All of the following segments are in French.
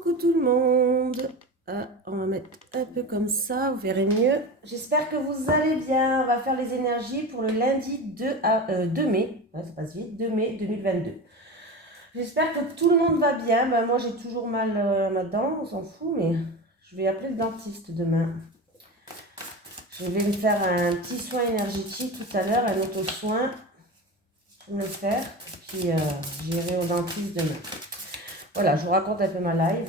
Coucou tout le monde. On va mettre un peu comme ça, vous verrez mieux. J'espère que vous allez bien. On va faire les énergies pour le lundi 2 mai. Ouais, ça passe vite, 2 mai 2022. J'espère que tout le monde va bien. Moi j'ai toujours mal à ma dent, on s'en fout, mais je vais appeler le dentiste demain. Je vais me faire un petit soin énergétique tout à l'heure, un auto-soin. Je vais me le faire, puis j'irai au dentiste demain. Voilà, je vous raconte un peu ma live.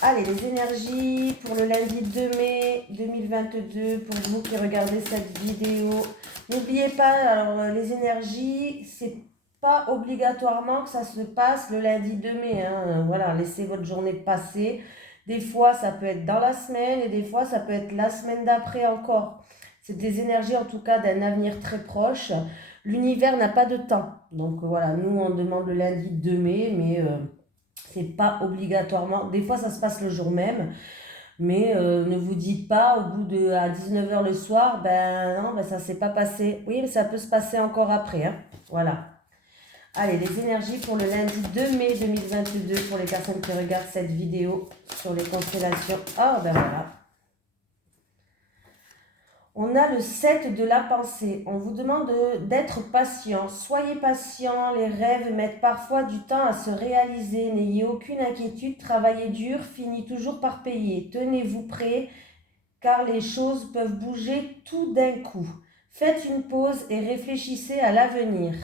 Allez, les énergies pour le lundi 2 mai 2022, pour vous qui regardez cette vidéo. N'oubliez pas, alors les énergies, c'est pas obligatoirement que ça se passe le lundi 2 mai. Voilà, laissez votre journée passer. Des fois, ça peut être dans la semaine et des fois, ça peut être la semaine d'après encore. C'est des énergies, en tout cas, d'un avenir très proche. L'univers n'a pas de temps. Donc voilà, nous, on demande le lundi 2 mai, mais c'est pas obligatoirement. Des fois, ça se passe le jour même, mais ne vous dites pas au bout de à 19h le soir, ben non, ben ça s'est pas passé. Oui, mais ça peut se passer encore après. Voilà. Allez, les énergies pour le lundi 2 mai 2022 pour les personnes qui regardent cette vidéo sur les constellations. Oh, ben voilà. On a le 7 de la pensée. On vous demande d'être patient. Soyez patient. Les rêves mettent parfois du temps à se réaliser. N'ayez aucune inquiétude. Travaillez dur. Finit toujours par payer. Tenez-vous prêts car les choses peuvent bouger tout d'un coup. Faites une pause et réfléchissez à l'avenir.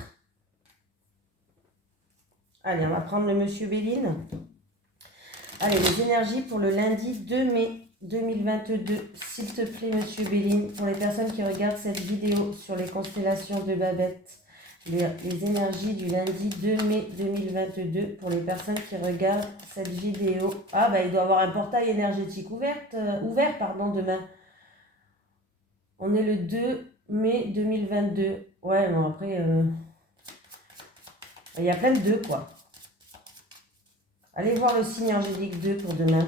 Allez, on va prendre le monsieur Béline. Allez, les énergies pour le lundi 2 mai 2022, s'il te plaît, monsieur Béline, pour les personnes qui regardent cette vidéo sur les constellations de Babette, les énergies du lundi 2 mai 2022, pour les personnes qui regardent cette vidéo. Ah, bah, il doit y avoir un portail énergétique ouvert, demain. On est le 2 mai 2022. Ouais, bon, après, il y a plein de 2, quoi. Allez voir le signe angélique 2 pour demain.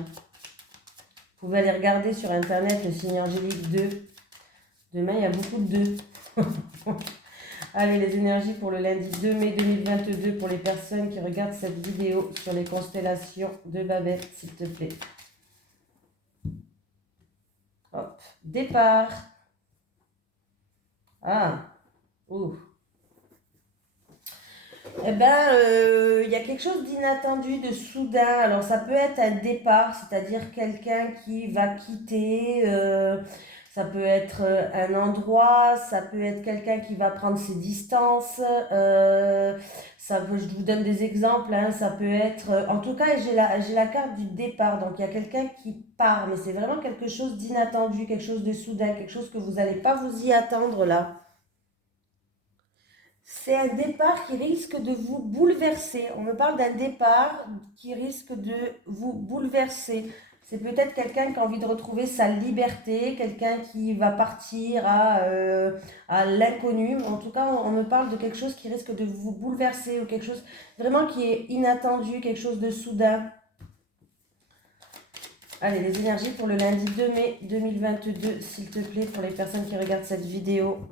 Vous pouvez aller regarder sur internet le signe angélique 2. Demain, il y a beaucoup de 2. Allez, les énergies pour le lundi 2 mai 2022 pour les personnes qui regardent cette vidéo sur les constellations de Babette, s'il te plaît. Hop, départ. Ah, ouh. Eh ben, il y a quelque chose d'inattendu, de soudain. Alors, ça peut être un départ, c'est-à-dire quelqu'un qui va quitter. Ça peut être un endroit, ça peut être quelqu'un qui va prendre ses distances. Je vous donne des exemples. Ça peut être, en tout cas, j'ai la carte du départ. Donc, il y a quelqu'un qui part, mais c'est vraiment quelque chose d'inattendu, quelque chose de soudain, quelque chose que vous n'allez pas vous y attendre là. C'est un départ qui risque de vous bouleverser. On me parle d'un départ qui risque de vous bouleverser. C'est peut-être quelqu'un qui a envie de retrouver sa liberté, quelqu'un qui va partir à l'inconnu. En tout cas, on me parle de quelque chose qui risque de vous bouleverser ou quelque chose vraiment qui est inattendu, quelque chose de soudain. Allez, les énergies pour le lundi 2 mai 2022, s'il te plaît, pour les personnes qui regardent cette vidéo.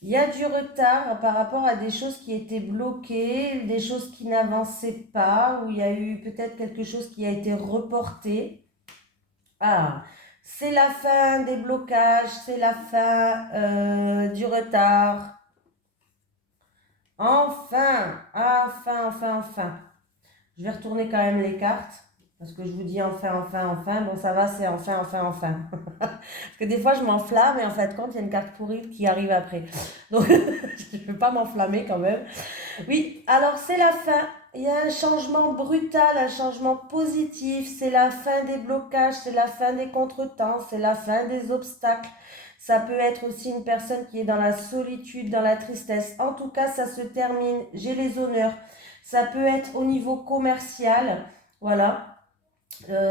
Il y a du retard par rapport à des choses qui étaient bloquées, des choses qui n'avançaient pas, où il y a eu peut-être quelque chose qui a été reporté. Ah, c'est la fin des blocages, c'est la fin du retard. Enfin, enfin. Je vais retourner quand même les cartes. Parce que je vous dis enfin. Bon, ça va, c'est enfin. Parce que des fois, je m'enflamme et en fait, quand il y a une carte pourrie qui arrive après. Donc, je ne veux pas m'enflammer quand même. Oui, alors c'est la fin. Il y a un changement brutal, un changement positif. C'est la fin des blocages, c'est la fin des contretemps, c'est la fin des obstacles. Ça peut être aussi une personne qui est dans la solitude, dans la tristesse. En tout cas, ça se termine. J'ai les honneurs. Ça peut être au niveau commercial. Voilà.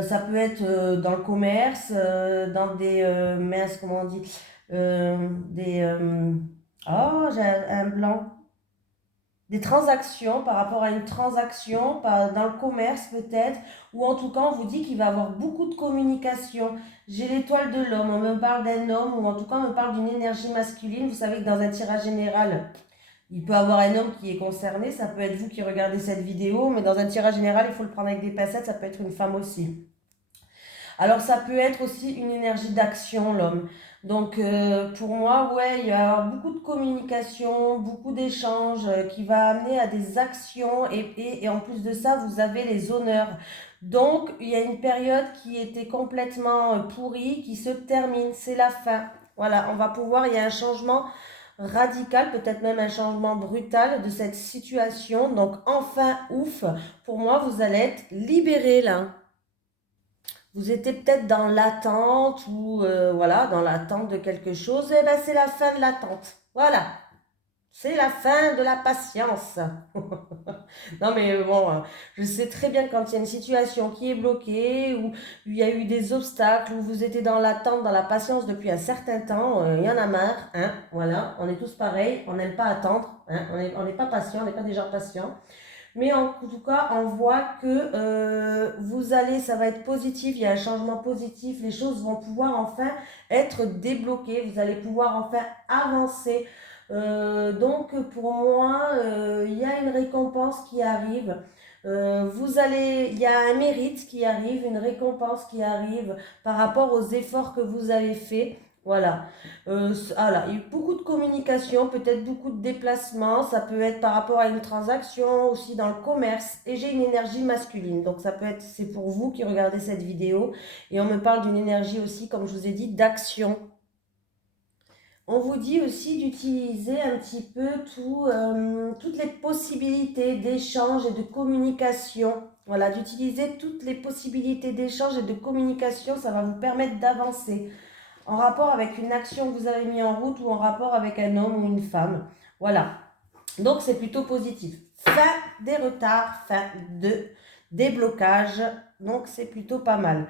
Ça peut être dans le commerce, dans des mince, comment on dit, des oh, j'ai un blanc. des transactions, par rapport à une transaction, dans le commerce peut-être, ou en tout cas on vous dit qu'il va avoir beaucoup de communication. J'ai l'étoile de l'homme, on me parle d'un homme, ou en tout cas on me parle d'une énergie masculine. Vous savez que dans un tirage général, il peut y avoir un homme qui est concerné, ça peut être vous qui regardez cette vidéo, mais dans un tirage général, il faut le prendre avec des pincettes, ça peut être une femme aussi. Alors ça peut être aussi une énergie d'action, l'homme. Donc pour moi, ouais, il y a beaucoup de communication, beaucoup d'échanges qui va amener à des actions et en plus de ça, vous avez les honneurs. Donc il y a une période qui était complètement pourrie, qui se termine, c'est la fin. Voilà, on va pouvoir, il y a un changement radical, peut-être même un changement brutal de cette situation. Donc enfin, ouf, pour moi, vous allez être libéré là. Vous étiez peut-être dans l'attente ou voilà, dans l'attente de quelque chose, et ben c'est la fin de l'attente. Voilà, c'est la fin de la patience. Non mais bon, je sais très bien quand il y a une situation qui est bloquée, ou il y a eu des obstacles, où vous étiez dans l'attente, dans la patience depuis un certain temps, il y en a marre, hein, voilà, on est tous pareils, on n'aime pas attendre, hein, on n'est pas patient, on n'est pas des gens patients. Mais en tout cas, on voit que vous allez, ça va être positif, il y a un changement positif, les choses vont pouvoir enfin être débloquées, vous allez pouvoir enfin avancer. Donc pour moi, il y a une récompense qui arrive. Il y a un mérite qui arrive, une récompense qui arrive par rapport aux efforts que vous avez faits. Voilà. Voilà, il y a eu beaucoup de communication, peut-être beaucoup de déplacements, ça peut être par rapport à une transaction, aussi dans le commerce, et j'ai une énergie masculine, donc ça peut être, c'est pour vous qui regardez cette vidéo, et on me parle d'une énergie aussi, comme je vous ai dit, d'action. On vous dit aussi d'utiliser un petit peu toutes les possibilités d'échange et de communication. Voilà, d'utiliser toutes les possibilités d'échange et de communication, ça va vous permettre d'avancer en rapport avec une action que vous avez mis en route ou en rapport avec un homme ou une femme. Voilà. Donc c'est plutôt positif. Fin des retards, fin de déblocage. Donc c'est plutôt pas mal.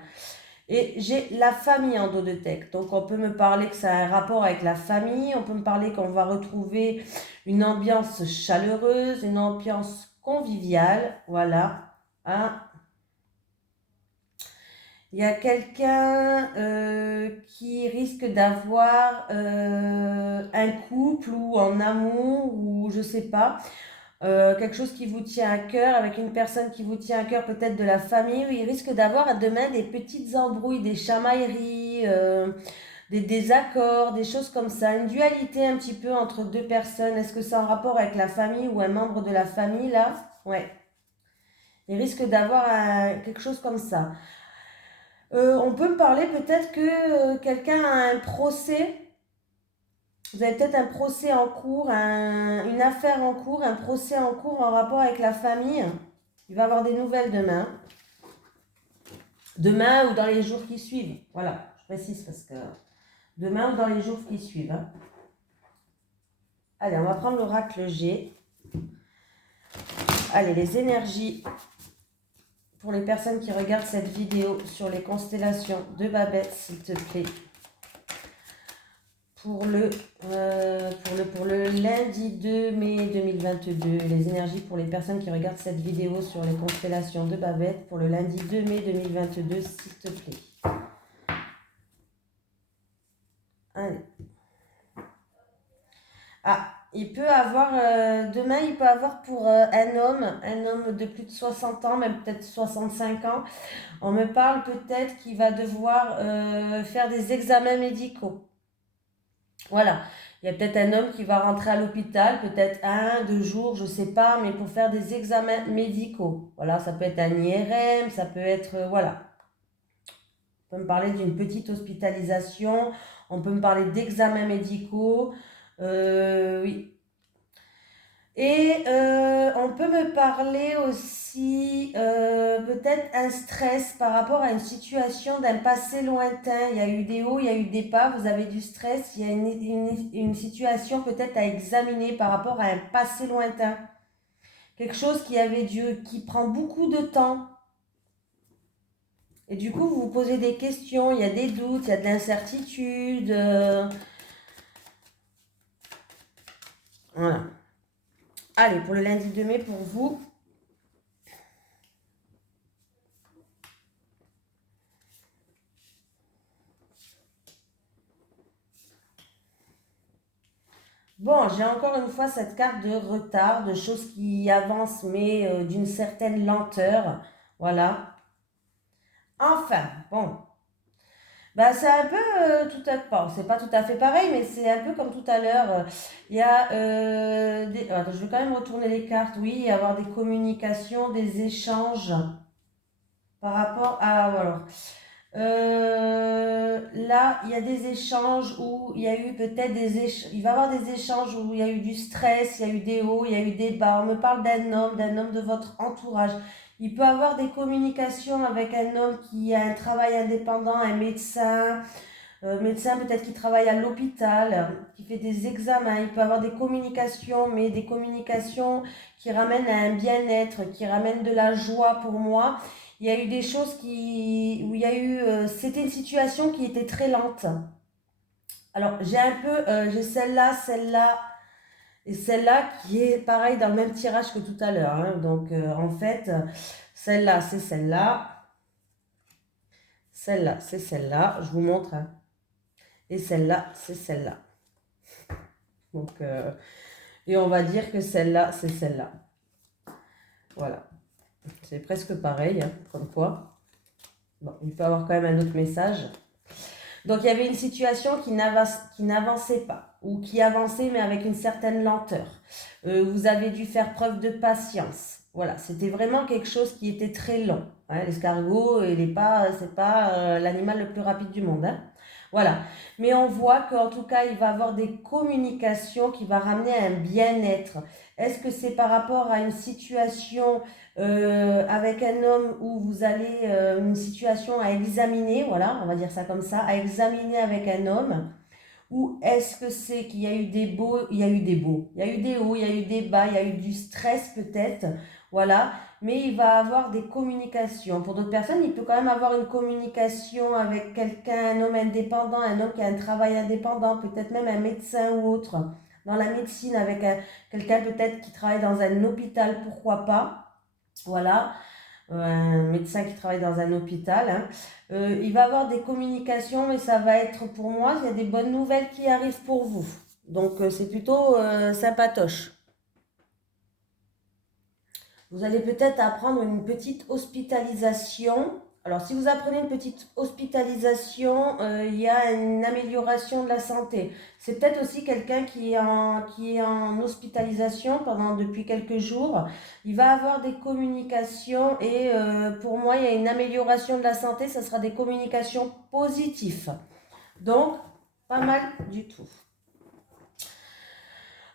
Et j'ai la famille en dos de tech. Donc on peut me parler que ça a un rapport avec la famille. On peut me parler qu'on va retrouver une ambiance chaleureuse, une ambiance conviviale. Voilà. Hein. Il y a quelqu'un qui risque d'avoir un couple ou en amour ou je sais pas, quelque chose qui vous tient à cœur, avec une personne qui vous tient à cœur, peut-être de la famille, où il risque d'avoir demain des petites embrouilles, des chamailleries, des désaccords, des choses comme ça, une dualité un petit peu entre deux personnes. Est-ce que c'est en rapport avec la famille ou un membre de la famille là? Ouais. Il risque d'avoir quelque chose comme ça. On peut me parler peut-être que quelqu'un a un procès. Vous avez peut-être un procès en cours, une affaire en cours, un procès en cours en rapport avec la famille. Il va avoir des nouvelles demain. Demain ou dans les jours qui suivent. Voilà, je précise parce que demain ou dans les jours qui suivent. Hein. Allez, on va prendre l'oracle G. Allez, les énergies pour les personnes qui regardent cette vidéo sur les constellations de Babette, s'il te plaît. Pour le lundi 2 mai 2022, les énergies pour les personnes qui regardent cette vidéo sur les constellations de Babette, pour le lundi 2 mai 2022, s'il te plaît. Allez. Ah, il peut avoir, demain, il peut avoir pour un homme de plus de 60 ans, même peut-être 65 ans, on me parle peut-être qu'il va devoir faire des examens médicaux. Voilà, il y a peut-être un homme qui va rentrer à l'hôpital, peut-être 1, 2 jours, je ne sais pas, mais pour faire des examens médicaux. Voilà, ça peut être un IRM, ça peut être, voilà. On peut me parler d'une petite hospitalisation, on peut me parler d'examens médicaux, oui. Et on peut me parler aussi peut-être un stress par rapport à une situation d'un passé lointain. Il y a eu des hauts, il y a eu des bas, vous avez du stress, il y a une situation peut-être à examiner par rapport à un passé lointain. Quelque chose qui prend beaucoup de temps. Et du coup, vous vous posez des questions, il y a des doutes, il y a de l'incertitude. Voilà. Allez, pour le lundi 2 mai, pour vous. Bon, j'ai encore une fois cette carte de retard, de choses qui avancent, mais d'une certaine lenteur. Voilà. Enfin, bon. Bah, c'est un peu tout à bon, c'est pas tout à fait pareil, mais c'est un peu comme tout à l'heure. Il y a attends, je vais quand même retourner les cartes. Oui, y avoir des communications, des échanges par rapport à voilà. Là, il y a des échanges où il y a eu peut-être il va y avoir des échanges où il y a eu du stress, il y a eu des hauts, il y a eu des bas. On me parle d'un homme de votre entourage. Il peut avoir des communications avec un homme qui a un travail indépendant, un médecin, médecin peut-être qui travaille à l'hôpital, qui fait des examens. Il peut avoir des communications, mais des communications qui ramènent à un bien-être, qui ramènent de la joie pour moi. Il y a eu des choses où il y a eu, c'était une situation qui était très lente. Alors j'ai un peu, j'ai celle-là et celle-là qui est pareil dans le même tirage que tout à l'heure, hein. Donc en fait, celle-là c'est celle-là, celle-là c'est celle-là. Je vous montre, hein. Et celle-là c'est celle-là. Donc et on va dire que celle-là c'est celle-là. Voilà, c'est presque pareil, hein, comme quoi. Bon, il peut y avoir quand même un autre message. Donc il y avait une situation qui n'avançait pas, ou qui avançait mais avec une certaine lenteur. Vous avez dû faire preuve de patience. Voilà, c'était vraiment quelque chose qui était très long, hein. L'escargot, c'est pas l'animal le plus rapide du monde, hein. Voilà, mais on voit qu'en tout cas, il va avoir des communications qui va ramener à un bien-être. Est-ce que c'est par rapport à une situation avec un homme où vous allez une situation à examiner, voilà, on va dire ça comme ça, à examiner avec un homme, ou est-ce que c'est qu'il y a eu des beaux, il y a eu des beaux, il y a eu des hauts, il y a eu des bas, il y a eu du stress peut-être, voilà, mais il va avoir des communications. Pour d'autres personnes, il peut quand même avoir une communication avec quelqu'un, un homme indépendant, un homme qui a un travail indépendant, peut-être même un médecin ou autre, dans la médecine, avec quelqu'un peut-être qui travaille dans un hôpital, pourquoi pas. Voilà, un médecin qui travaille dans un hôpital, hein. Il va avoir des communications, mais ça va être pour moi, il y a des bonnes nouvelles qui arrivent pour vous. Donc c'est plutôt sympatoche. Vous allez peut-être apprendre une petite hospitalisation. Alors, si vous apprenez une petite hospitalisation, il y a une amélioration de la santé. C'est peut-être aussi quelqu'un qui est en hospitalisation depuis quelques jours. Il va avoir des communications et pour moi, il y a une amélioration de la santé. Ça sera des communications positives. Donc, pas mal du tout.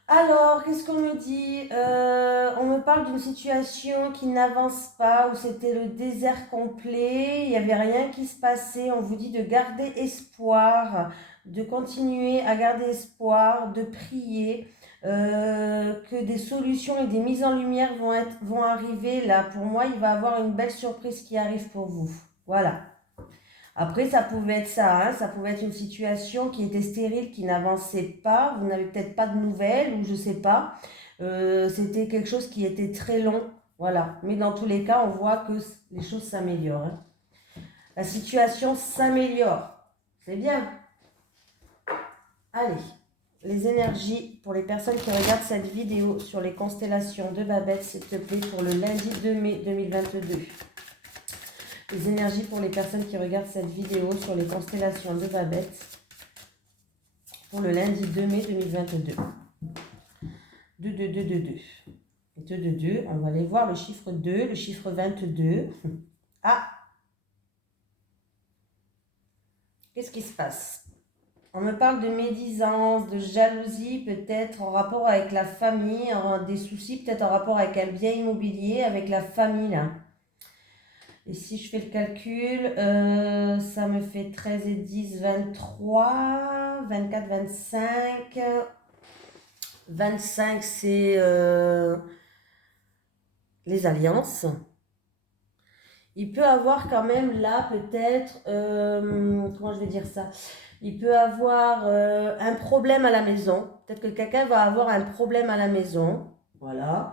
Alors, qu'est-ce qu'on me dit? On me parle d'une situation qui n'avance pas, où c'était le désert complet, il n'y avait rien qui se passait. On vous dit de garder espoir, de continuer à garder espoir, de prier, que des solutions et des mises en lumière vont arriver. Là, pour moi, il va y avoir une belle surprise qui arrive pour vous. Voilà. Après, ça pouvait être ça, hein, ça pouvait être une situation qui était stérile, qui n'avançait pas, vous n'avez peut-être pas de nouvelles, ou je sais pas. C'était quelque chose qui était très long, voilà. Mais dans tous les cas, on voit que les choses s'améliorent, hein. La situation s'améliore, c'est bien. Allez, les énergies pour les personnes qui regardent cette vidéo sur les constellations de Babette, s'il te plaît, pour le lundi 2 mai 2022. Les énergies pour les personnes qui regardent cette vidéo sur les constellations de Babette pour le lundi 2 mai 2022. 2, 2, 2, 2, 2. 2, 2, 2. On va aller voir le chiffre 2, le chiffre 22. Ah! Qu'est-ce qui se passe? On me parle de médisance, de jalousie, peut-être en rapport avec la famille, des soucis peut-être en rapport avec un bien immobilier, avec la famille, là. Et si je fais le calcul, ça me fait 13 et 10, 23, 24, 25. 25, c'est les alliances. Il peut avoir quand même là, peut-être, comment je vais dire ça? Il peut avoir un problème à la maison. Peut-être que quelqu'un va avoir un problème à la maison. Voilà.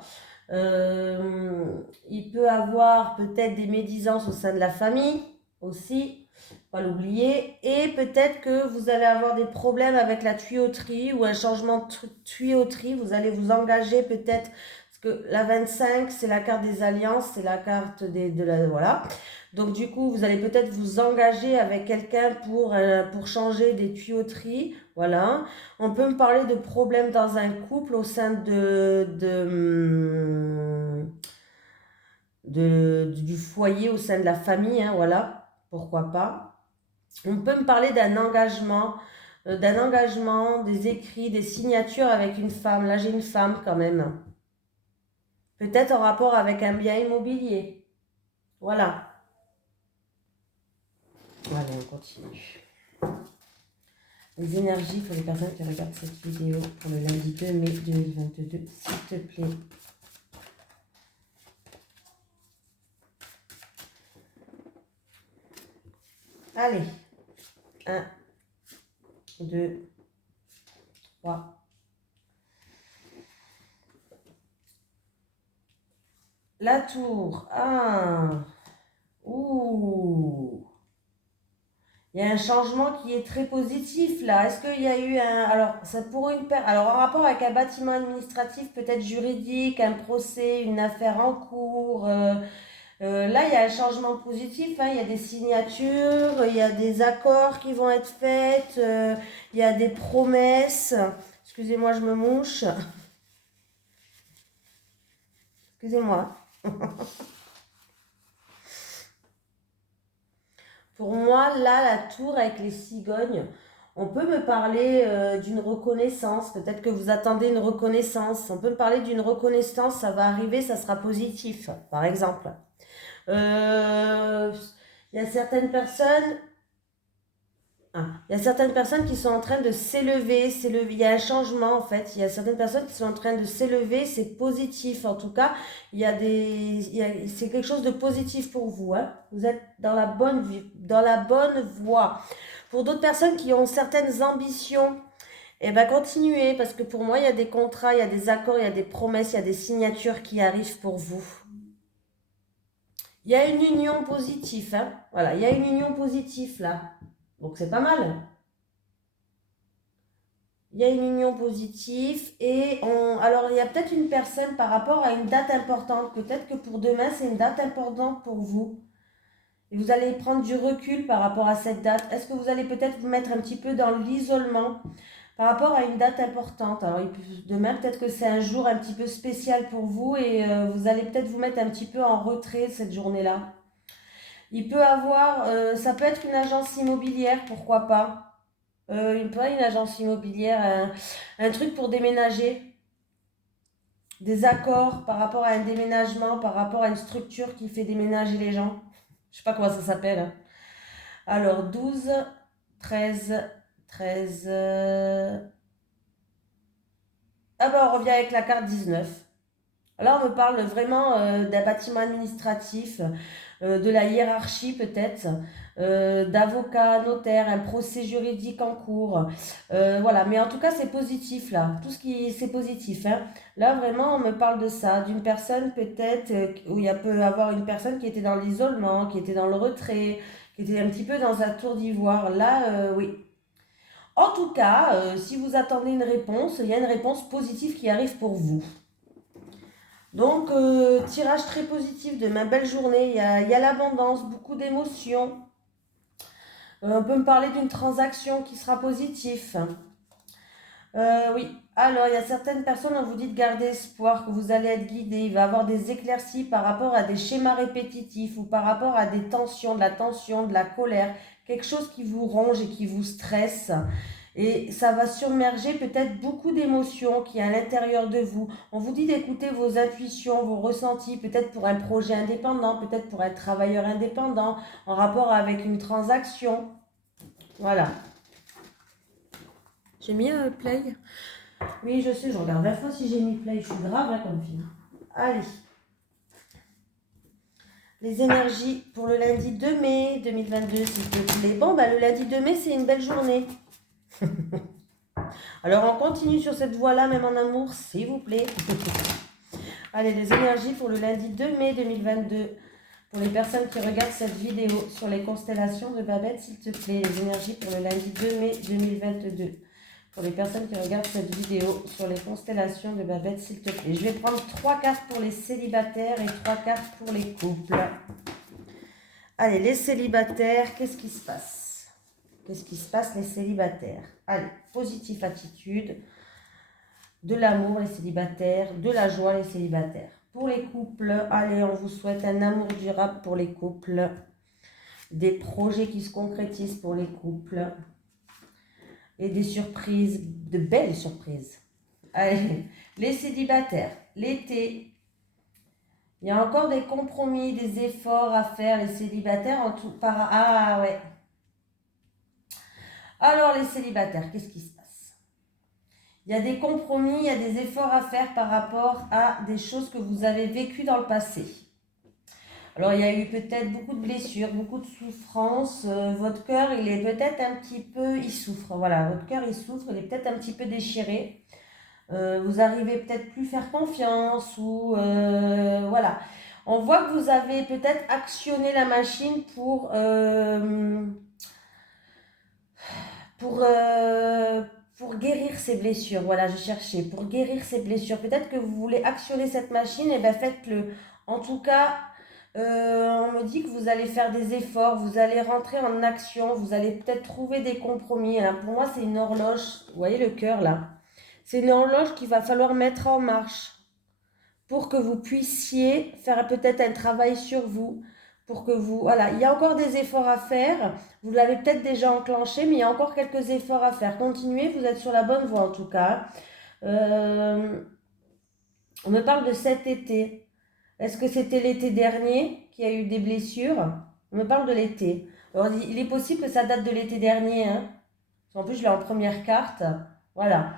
Il peut avoir peut-être des médisances au sein de la famille aussi, pas l'oublier. Et peut-être que vous allez avoir des problèmes avec la tuyauterie ou un changement de tuyauterie. Vous allez vous engager peut-être, parce que la 25, c'est la carte des alliances, c'est la carte de la... Voilà. Donc du coup, vous allez peut-être vous engager avec quelqu'un pour changer des tuyauteries. Voilà. On peut me parler de problèmes dans un couple au sein du foyer, au sein de la famille, hein, voilà, pourquoi pas. On peut me parler d'un engagement, des écrits, des signatures avec une femme. Là, j'ai une femme quand même. Peut-être en rapport avec un bien immobilier. Voilà. Allez, on continue. Les énergies pour les personnes qui regardent cette vidéo pour le lundi 2 mai 2022, s'il te plaît. Allez. 1, 2, 3. La tour. Ah. Ouh. Il y a un changement qui est très positif là. Est-ce qu'il y a eu un... Alors, ça pour une alors en rapport avec un bâtiment administratif, peut-être juridique, un procès, une affaire en cours. Là, il y a un changement positif. Hein. Il y a des signatures, il y a des accords qui vont être faits, il y a des promesses. Excusez-moi, je me mouche. Excusez-moi. Pour moi, là, la tour avec les cigognes, on peut me parler d'une reconnaissance. Peut-être que vous attendez une reconnaissance. On peut me parler d'une reconnaissance, ça va arriver, ça sera positif, par exemple. Il y a certaines personnes... il y a certaines personnes qui sont en train de s'élever, il y a un changement en fait, il y a certaines personnes qui sont en train de s'élever, c'est positif en tout cas, c'est quelque chose de positif pour vous, hein. Vous êtes dans la bonne voie. Pour d'autres personnes qui ont certaines ambitions, eh ben continuez, parce que pour moi il y a des contrats, il y a des accords, il y a des promesses, il y a des signatures qui arrivent pour vous. Il y a une union positive, hein. Voilà, il y a une union positive là. Donc c'est pas mal. Il y a une union positive alors il y a peut-être une personne par rapport à une date importante. Peut-être que pour demain c'est une date importante pour vous. Et vous allez prendre du recul par rapport à cette date. Est-ce que vous allez peut-être vous mettre un petit peu dans l'isolement par rapport à une date importante? Alors demain peut-être que c'est un jour un petit peu spécial pour vous et vous allez peut-être vous mettre un petit peu en retrait cette journée-là. Il peut avoir, ça peut être une agence immobilière, pourquoi pas. Une agence immobilière, un truc pour déménager. Des accords par rapport à un déménagement, par rapport à une structure qui fait déménager les gens. Je sais pas comment ça s'appelle. Hein. Alors, 12, 13, 13... Ah ben, on revient avec la carte 19. Là, on me parle vraiment d'un bâtiment administratif, de la hiérarchie peut-être, d'avocat, notaire, un procès juridique en cours. Voilà, mais en tout cas, c'est positif là. Tout ce qui c'est positif. Hein. Là, vraiment, on me parle de ça, d'une personne peut-être où il peut y avoir une personne qui était dans l'isolement, qui était dans le retrait, qui était un petit peu dans un tour d'ivoire. Là, oui. En tout cas, si vous attendez une réponse, il y a une réponse positive qui arrive pour vous. Donc, tirage très positif demain, belle journée, il y a l'abondance, beaucoup d'émotions. On peut me parler d'une transaction qui sera positive. Oui, alors il y a certaines personnes, on vous dit de garder espoir, que vous allez être guidé, il va y avoir des éclaircies par rapport à des schémas répétitifs ou par rapport à des tensions, de la colère, quelque chose qui vous ronge et qui vous stresse. Et ça va surmerger peut-être beaucoup d'émotions qui est à l'intérieur de vous. On vous dit d'écouter vos intuitions, vos ressentis, peut-être pour un projet indépendant, peut-être pour un travailleur indépendant, en rapport avec une transaction. Voilà. J'ai mis un play. Oui, je sais, je regarde 20 fois si j'ai mis play. Je suis grave hein, comme fille. Allez. Les énergies pour le lundi 2 mai 2022, s'il te plaît. Bon, bah, le lundi 2 mai, c'est une belle journée. Alors, on continue sur cette voie-là, même en amour, s'il vous plaît. Allez, les énergies pour le lundi 2 mai 2022. Pour les personnes qui regardent cette vidéo sur les constellations de Babette, s'il te plaît. Les énergies pour le lundi 2 mai 2022. Pour les personnes qui regardent cette vidéo sur les constellations de Babette, s'il te plaît. Je vais prendre 3 cartes pour les célibataires et 3 cartes pour les couples. Allez, les célibataires, qu'est-ce qui se passe? Qu'est-ce qui se passe, les célibataires? Allez, positive attitude, de l'amour, les célibataires, de la joie, les célibataires. Pour les couples, allez, on vous souhaite un amour durable pour les couples, des projets qui se concrétisent pour les couples et des surprises, de belles surprises. Allez, les célibataires, l'été, il y a encore des compromis, des efforts à faire, les célibataires en tout par... Ah ouais. Alors les célibataires, qu'est-ce qui se passe? Il y a des compromis, il y a des efforts à faire par rapport à des choses que vous avez vécues dans le passé. Alors il y a eu peut-être beaucoup de blessures, beaucoup de souffrances. Votre cœur, il est peut-être un petit peu... Il souffre, voilà. Votre cœur, il souffre, il est peut-être un petit peu déchiré. Vous arrivez peut-être plus faire confiance ou... voilà. On voit que vous avez peut-être actionné la machine pour guérir ces blessures. Voilà, je cherchais. Pour guérir ces blessures. Peut-être que vous voulez actionner cette machine, et bien faites-le. En tout cas, on me dit que vous allez faire des efforts, vous allez rentrer en action, vous allez peut-être trouver des compromis. Alors pour moi, c'est une horloge. Vous voyez le cœur là? C'est une horloge qu'il va falloir mettre en marche pour que vous puissiez faire peut-être un travail sur vous. Pour que vous... Voilà, il y a encore des efforts à faire. Vous l'avez peut-être déjà enclenché, mais il y a encore quelques efforts à faire. Continuez, vous êtes sur la bonne voie en tout cas. On me parle de cet été. Est-ce que c'était l'été dernier qu'il y a eu des blessures? On me parle de l'été. Alors, il est possible que ça date de l'été dernier. Hein. En plus, je l'ai en première carte. Voilà.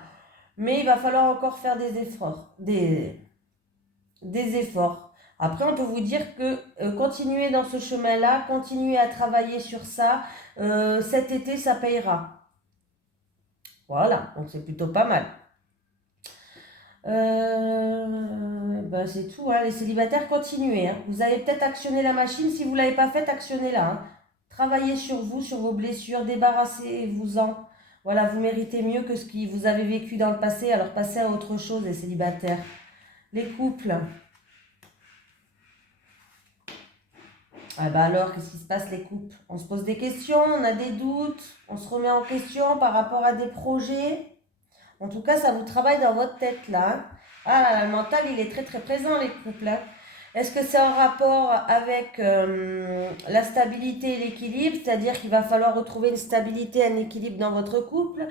Mais il va falloir encore faire des efforts. Des efforts. Après, on peut vous dire que continuez dans ce chemin-là, continuez à travailler sur ça. Cet été, ça payera. Voilà, donc c'est plutôt pas mal. Ben c'est tout, hein. Les célibataires, continuez. Hein. Vous avez peut-être actionné la machine. Si vous ne l'avez pas faite, actionnez-la. Hein. Travaillez sur vous, sur vos blessures, débarrassez-vous-en. Voilà, vous méritez mieux que ce que vous avez vécu dans le passé. Alors passez à autre chose, les célibataires. Les couples. Ah bah alors, qu'est-ce qui se passe, les couples? On se pose des questions, on a des doutes, on se remet en question par rapport à des projets. En tout cas, ça vous travaille dans votre tête là. Ah là, le mental, il est très très présent, les couples. Hein. Est-ce que c'est en rapport avec la stabilité et l'équilibre? C'est-à-dire qu'il va falloir retrouver une stabilité, un équilibre dans votre couple.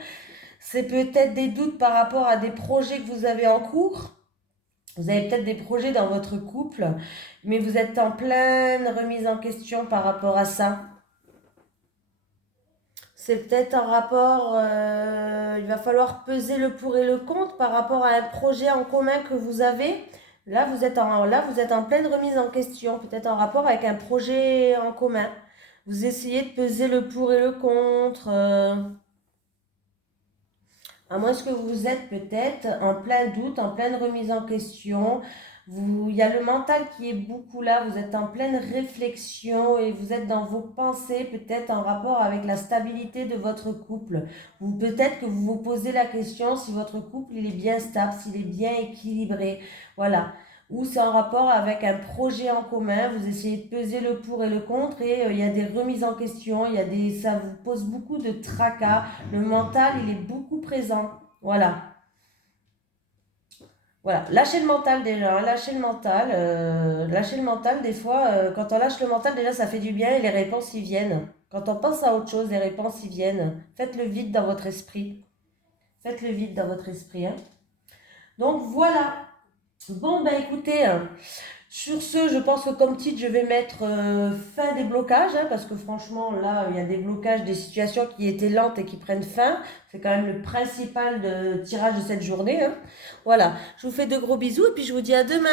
C'est peut-être des doutes par rapport à des projets que vous avez en cours. Vous avez peut-être des projets dans votre couple, mais vous êtes en pleine remise en question par rapport à ça. C'est peut-être un rapport, il va falloir peser le pour et le contre par rapport à un projet en commun que vous avez. Là, vous êtes en pleine remise en question, peut-être en rapport avec un projet en commun. Vous essayez de peser le pour et le contre. À moins que vous êtes peut-être en plein doute, en pleine remise en question. Il y a le mental qui est beaucoup là, vous êtes en pleine réflexion et vous êtes dans vos pensées peut-être en rapport avec la stabilité de votre couple. Peut-être que vous vous posez la question si votre couple il est bien stable, s'il est bien équilibré. Voilà. Ou c'est en rapport avec un projet en commun, vous essayez de peser le pour et le contre et il y a des remises en question, ça vous pose beaucoup de tracas. Le mental, il est beaucoup présent. Voilà. Voilà, lâchez le mental déjà, hein, lâchez le mental. Lâchez le mental, des fois, quand on lâche le mental, déjà ça fait du bien et les réponses y viennent. Quand on pense à autre chose, les réponses y viennent. Faites le vide dans votre esprit. Faites le vide dans votre esprit. Hein. Donc voilà. Bon, ben écoutez, sur ce, je pense que comme titre, je vais mettre fin des blocages, hein, parce que franchement, là, il y a des blocages, des situations qui étaient lentes et qui prennent fin. C'est quand même le principal tirage de cette journée. Hein. Voilà, je vous fais de gros bisous et puis je vous dis à demain.